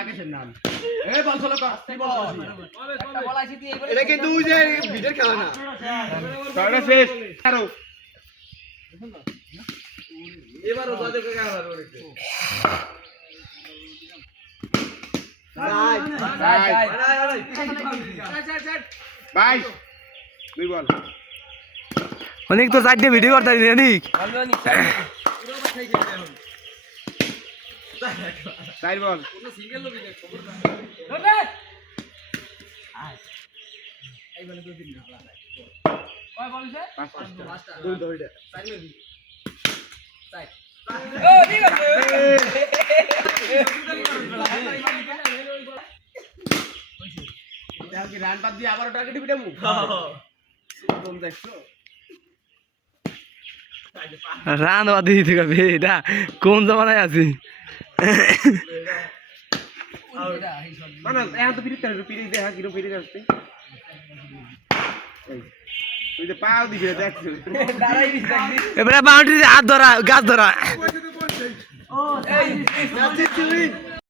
রাকেশের নাম এই বল চলো কাস্তি বল একটা বল আইছি তুই এইবারে এটা কিন্তু ওই যে ভিডিওর খেলা না তাহলে শেষ আরো এবারও যাদের কে খেলা হবে ভাই দুই বল অনেক তো চারটে ভিডিও করতে পারি অনেক চার বল কয় বল হইছে পাঁচটা দুই দুইটা ও ঠিক আছে কি রান বাদ দিয়ে আবার টার্গেট বিটামু কোন দেখছো রান বাদি দিতে হবে এটা কোন জমানায় আছি না না এখন তো পিরিতে পিরি দেখা কিরো পিরি যাচ্ছে তুই তো পাও দিবি দেখছো দাঁড়াই দিস এবারে বাউন্ডারি হাত ধরা গাছ ধরা ও এই তুই